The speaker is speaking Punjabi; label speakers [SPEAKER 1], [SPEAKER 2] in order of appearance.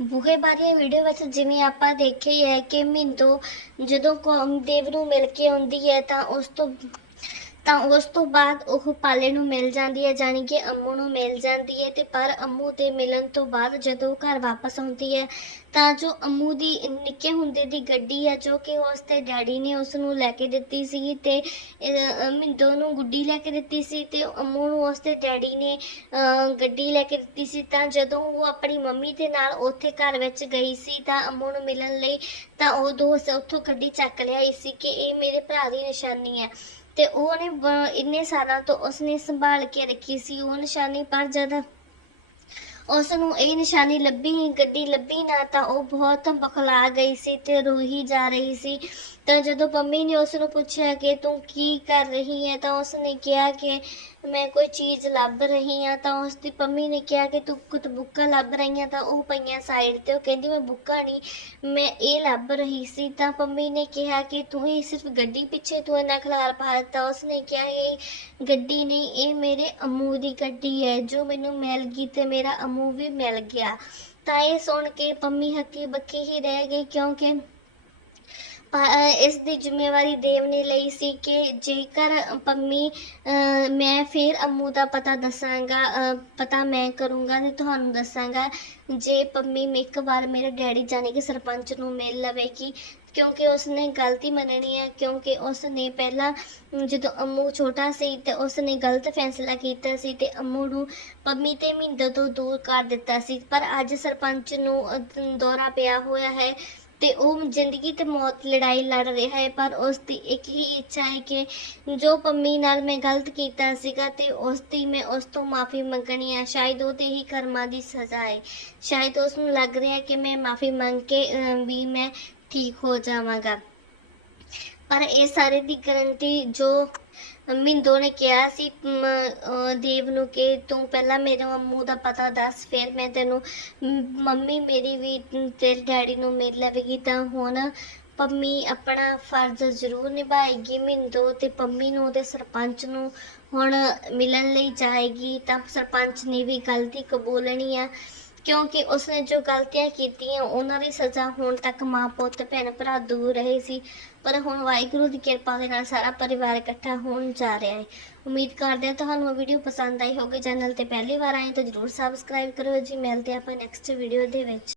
[SPEAKER 1] ਬੂਹੇ ਬਾਰੀਆਂ ਵੀਡੀਓ ਵਿੱਚ ਜਿਵੇਂ ਆਪਾਂ ਦੇਖਿਆ ਹੀ ਹੈ ਕਿ ਮਿੰਦੋ ਜਦੋਂ ਦੇਵ ਨੂੰ ਮਿਲ ਕੇ ਆਉਂਦੀ ਹੈ ਤਾਂ ਉਸ ਤੋਂ ਤਾਂ ਉਸ ਤੋਂ ਬਾਅਦ ਉਹ ਪਾਲੇ ਨੂੰ ਮਿਲ ਜਾਂਦੀ ਹੈ, ਜਾਣੀ ਕਿ ਅੰਮੂ ਨੂੰ ਮਿਲ ਜਾਂਦੀ ਹੈ ਤੇ ਪਰ ਅੰਮੂ ਦੇ ਮਿਲਣ ਤੋਂ ਬਾਅਦ ਜਦੋਂ ਉਹ ਘਰ ਵਾਪਸ ਆਉਂਦੀ ਹੈ, ਤਾਂ ਜੋ ਅੰਮੂ ਦੀ ਨਿੱਕੇ ਹੁੰਦੇ ਦੀ ਗੱਡੀ ਹੈ, ਜੋ ਕਿ ਉਸ ਦੇ ਡੈਡੀ ਨੇ ਉਸ ਨੂੰ ਲੈ ਕੇ ਦਿੱਤੀ ਸੀ ਤੇ ਮਿੰਦੋ ਨੂੰ ਗੁੱਡੀ ਲੈ ਕੇ ਦਿੱਤੀ ਸੀ ਤੇ ਅੰਮੂ ਨੂੰ ਉਸ ਦੇ ਡੈਡੀ ਨੇ ਗੱਡੀ ਲੈ ਕੇ ਦਿੱਤੀ ਸੀ। ਤਾਂ ਜਦੋਂ ਉਹ ਆਪਣੀ ਮੰਮੀ ਦੇ ਨਾਲ ਉੱਥੇ ਘਰ ਵਿੱਚ ਗਈ ਸੀ ਤਾਂ ਅੰਮੂ ਨੂੰ ਮਿਲਣ ਲਈ ਤਾਂ ਉਹ ਦੋਸਤ ਉੱਥੋਂ ਗੱਡੀ ਚੱਕ ਲਿਆਈ ਸੀ ਕਿ ਇਹ ਮੇਰੇ ਭਰਾ ਦੀ ਨਿਸ਼ਾਨੀ ਹੈ। ਤੇ ਉਹਨੇ ਇੰਨੇ ਸਾਲਾਂ ਤੋਂ ਉਸਨੇ ਸੰਭਾਲ ਕੇ ਰੱਖੀ ਸੀ, ਉਹ ਨਿਸ਼ਾਨੀ ਪਰ ਜਦ ਉਸ ਨੂੰ ਇਹ ਨਿਸ਼ਾਨੀ ਲੱਭੀ, ਗੱਡੀ ਲੱਭੀ ਨਾ ਤਾਂ ਉਹ ਬਹੁਤ ਬਖਲਾ ਗਈ ਸੀ ਤੇ ਰੋਈ ਜਾ ਰਹੀ ਸੀ। ਤਾਂ ਜਦੋਂ ਪੰਮੀ ਨੇ ਉਸ ਨੂੰ ਪੁੱਛਿਆ ਕਿ ਤੂੰ ਕੀ ਕਰ ਰਹੀ ਹੈ, ਤਾਂ ਉਸ ਨੇ ਕਿਹਾ ਕਿ ਮੈਂ ਕੋਈ ਚੀਜ਼ ਲੱਭ ਰਹੀ ਹਾਂ ਤਾਂ ਉਸ ਦੀ ਪੰਮੀ ਨੇ ਕਿਹਾ ਕਿ ਤੂੰ ਕੁਝ ਬੁੱਕਾਂ ਲੱਭ ਰਹੀ ਹੈ ਤਾਂ ਉਹ ਪਈਆਂ ਸਾਈਡ ਤੇ। ਉਹ ਕਹਿੰਦੀ, ਮੈਂ ਬੁੱਕਾਂ ਨਹੀਂ, ਮੈਂ ਇਹ ਲੱਭ ਰਹੀ ਸੀ। ਤਾਂ ਪੰਮੀ ਨੇ ਕਿਹਾ ਕਿ ਤੂੰ ਇਹ ਸਿਰਫ ਗੱਡੀ ਪਿੱਛੇ ਤੂੰ ਇੰਨਾ ਖਲਾਰ ਪਾ ਦਿੱਤਾ ਉਸ ਨੇ ਕਿਹਾ, ਇਹ ਗੱਡੀ ਨਹੀਂ, ਇਹ ਮੇਰੇ ਅਮੂ ਦੀ ਗੱਡੀ ਹੈ, ਜੋ ਮੈਨੂੰ ਮਿਲ ਗਈ ਤੇ ਮੇਰਾ ਅਮੂ ਵੀ ਮਿਲ ਗਿਆ। ਤਾਂ ਇਹ ਸੁਣ ਕੇ ਪੰਮੀ ਹੱਕੀ ਬੱਕੀ ਹੀ ਰਹਿ ਗਈ ਕਿਉਂਕਿ ਇਸ ਦੀ ਜ਼ਿੰਮੇਵਾਰੀ ਦੇਵ ਨੇ ਲਈ ਸੀ ਕਿ ਜੇਕਰ ਪੰਮੀ ਮੈਂ ਫਿਰ ਅੰਮੂ ਦਾ ਪਤਾ ਦੱਸਾਂਗਾ ਪਤਾ ਮੈਂ ਕਰੂੰਗਾ ਤੇ ਤੁਹਾਨੂੰ ਦੱਸਾਂਗਾ, ਜੇ ਪੰਮੀ ਇੱਕ ਵਾਰ ਮੇਰੇ ਡੈਡੀ ਜਾਣੇ ਕਿ ਸਰਪੰਚ ਨੂੰ ਮਿਲ ਲਵੇਗੀ ਕਿਉਂਕਿ ਉਸਨੇ ਗਲਤੀ ਮੰਨਣੀ ਹੈ, ਕਿਉਂਕਿ ਉਸਨੇ ਪਹਿਲਾਂ ਜਦੋਂ ਅੰਮੂ ਛੋਟਾ ਸੀ ਤੇ ਉਸਨੇ ਗਲਤ ਫੈਸਲਾ ਕੀਤਾ ਸੀ ਤੇ ਅੰਮੂ ਨੂੰ ਪੰਮੀ ਤੇ ਮਿੰਦੋ ਤੋਂ ਦੂਰ ਕਰ ਦਿੱਤਾ ਸੀ। ਪਰ ਅੱਜ ਸਰਪੰਚ ਨੂੰ ਦੌਰਾ ਪਿਆ ਹੋਇਆ ਹੈ। ਤੇ ਉਹ ਜ਼ਿੰਦਗੀ ਤੇ ਮੌਤ ਲੜਾਈ ਲੜ ਰਿਹਾ ਹੈ, ਪਰ ਉਸ ਦੀ ਇੱਕ ਹੀ ਇੱਛਾ ਹੈ ਕਿ ਜੋ ਪੰਮੀ ਨਾਲ ਮੈਂ ਗਲਤ ਕੀਤਾ ਸੀਗਾ ਤੇ ਉਸ ਦੀ ਮੈਂ ਉਸ ਤੋਂ ਮਾਫੀ ਮੰਗਣੀ ਹੈ। ਸ਼ਾਇਦ ਉਹ ਤੇ ਹੀ ਕਰਮਾਂ ਦੀ ਸਜ਼ਾ ਹੈ। ਸ਼ਾਇਦ ਉਸ ਨੂੰ ਲੱਗ ਰਿਹਾ ਕਿ ਮੈਂ ਮਾਫੀ ਮੰਗ ਕੇ ਵੀ ਮੈਂ ਠੀਕ ਹੋ ਜਾਵਾਂਗਾ। ਪਰ ਇਹ ਸਾਰੇ ਦੀ ਗਰੰਟੀ ਜੋ ਮਿੰਦੋ ਨੇ ਕਿਹਾ ਸੀ ਦੇਵ ਨੂੰ ਕਿ ਤੂੰ ਪਹਿਲਾਂ ਮੇਰੇ ਮੰਮੂ ਦਾ ਪਤਾ ਦੱਸ, ਫਿਰ ਮੈਂ ਤੈਨੂੰ ਮੰਮੀ ਮੇਰੀ ਵੀ, ਤੇਰੇ ਡੈਡੀ ਨੂੰ ਮਿਲ ਲਵੇਗੀ ਤਾਂ ਹੁਣ ਪੰਮੀ ਆਪਣਾ ਫਰਜ਼ ਜ਼ਰੂਰ ਨਿਭਾਏਗੀ, ਮਿੰਦੋ ਤੇ ਪੰਮੀ ਨੂੰ ਤੇ ਸਰਪੰਚ ਨੂੰ ਹੁਣ ਮਿਲਣ ਲਈ ਜਾਏਗੀ ਤਾਂ ਸਰਪੰਚ ਨੇ ਵੀ ਗਲਤੀ ਕਬੂਲਣੀ ਆ। ਕਿਉਂਕਿ ਉਸਨੇ ਜੋ ਗਲਤੀਆਂ ਕੀਤੀਆਂ, ਉਹਨਾਂ ਦੀ ਸਜ਼ਾ ਹੋਣ ਤੱਕ ਮਾਂ, ਪੁੱਤ, ਭੈਣ, ਭਰਾ ਦੂਰ ਰਹੇ ਸੀ। ਪਰ ਹੁਣ ਵਾਹਿਗੁਰੂ ਦੀ ਕਿਰਪਾ ਦੇ ਨਾਲ ਸਾਰਾ ਪਰਿਵਾਰ ਇਕੱਠਾ ਹੋਣ ਜਾ ਰਿਹਾ ਹੈ। ਉਮੀਦ ਕਰਦੇ ਹਾਂ ਤੁਹਾਨੂੰ ਵੀਡੀਓ ਪਸੰਦ ਆਈ ਹੋਵੇ ਚੈਨਲ ਤੇ ਪਹਿਲੀ ਵਾਰ ਆਏ ਤਾਂ ਜਰੂਰ ਸਬਸਕ੍ਰਾਈਬ ਕਰੋ ਜੀ। ਮਿਲਦੇ ਆਪਾਂ ਨੈਕਸਟ ਵੀਡੀਓ ਦੇ ਵਿੱਚ।